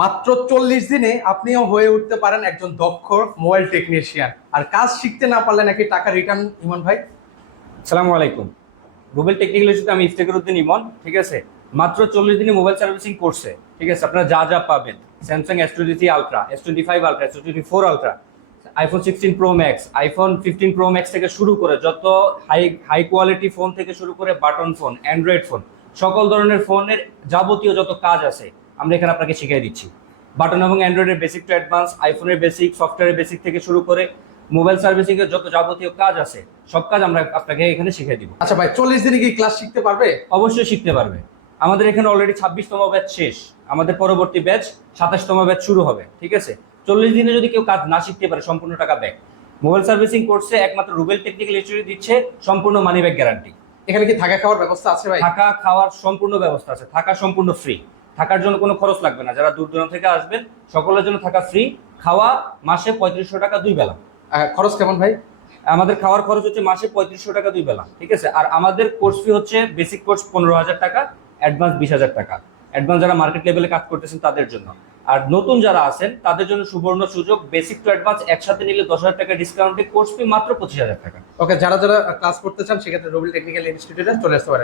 মাত্র 40 দিনে আপনিও হয়ে উঠতে পারেন একজন দক্ষ মোবাইল টেকনিশিয়ান। আর কাজ শিখতে না পারলে নাকি টাকা রিটার্ন, ইমন ভাই? আসসালামু আলাইকুম। রুবেল টেকনিক্যাল ইস্যুতে আমি ইফতেখার উদ্দিন ইমন। ঠিক আছে, মাত্র 40 দিনে মোবাইল সার্ভিসিং করছে। ঠিক আছে, আপনারা যা যা পাবেন, Samsung S23 ultra, S25 ultra, S24 ultra, iPhone 16 pro max, iPhone 15 pro max থেকে শুরু করে যত হাই হাই কোয়ালিটি ফোন থেকে শুরু করে বাটন ফোন, অ্যান্ড্রয়েড ফোন, সকল ধরনের ফোনের যাবতীয় যত কাজ আছে আমরা এখানে আপনাকে শিখিয়ে দিচ্ছি। বাটন এবং অ্যান্ড্রয়েডের বেসিক টু অ্যাডভান্স, আইফোনের বেসিক, সফটওয়্যারের বেসিক থেকে শুরু করে মোবাইল সার্ভিসিং এর যত যাবতীয় কাজ আছে সব কাজ আমরা আপনাকে এখানে শিখিয়ে দিব। আচ্ছা ভাই, 40 দিনে কি ক্লাস শিখতে পারবে? অবশ্যই শিখতে পারবে। আমাদের এখানে অলরেডি 26তম ব্যাচ শেষ, আমাদের পরবর্তী ব্যাচ 27তম ব্যাচ শুরু হবে। ঠিক আছে, 40 দিনে যদি কেউ কাজ না শিখতে পারে সম্পূর্ণ টাকা ব্যাক। মোবাইল সার্ভিসিং কোর্সে একমাত্র রুবেল টেকনিক্যাল ইনস্টিটিউট দিচ্ছে সম্পূর্ণ মানি ব্যাক গ্যারান্টি। এখানে কি থাকা খাওয়ার ব্যবস্থা আছে ভাই? থাকা খাওয়ার সম্পূর্ণ ব্যবস্থা আছে, থাকা সম্পূর্ণ ফ্রি। থাকার জন্য কোনো খরচ লাগবে না, যারা দূর দূরান্ত থেকে আসবেন সকলের জন্য থাকা ফ্রি। খাওয়া মাসে 3500 টাকা 2 বেলা। খরচ কেমন ভাই? আমাদের খাওয়ার খরচ হচ্ছে মাসে 3500 টাকা 2 বেলা। ঠিক আছে, আর আমাদের কোর্স ফি হচ্ছে বেসিক কোর্স 15,000 টাকা, অ্যাডভান্স 20,000 টাকা। অ্যাডভান্স যারা মার্কেট লেভেলে কাজ করতেছেন তাদের জন্য। আর নতুন যারা আছেন তাদের জন্য সুবর্ণ সুযোগ, বেসিক টু অ্যাডভান্স একসাথে নিলে 10,000 টাকা ডিসকাউন্টে কোর্স ফি মাত্র 25,000 টাকা। ওকে, যারা যারা ক্লাস করতে চান সেক্ষেত্রে রুবেল টেকনিক্যাল ইনস্টিটিউটে চলে আসতে পারেন।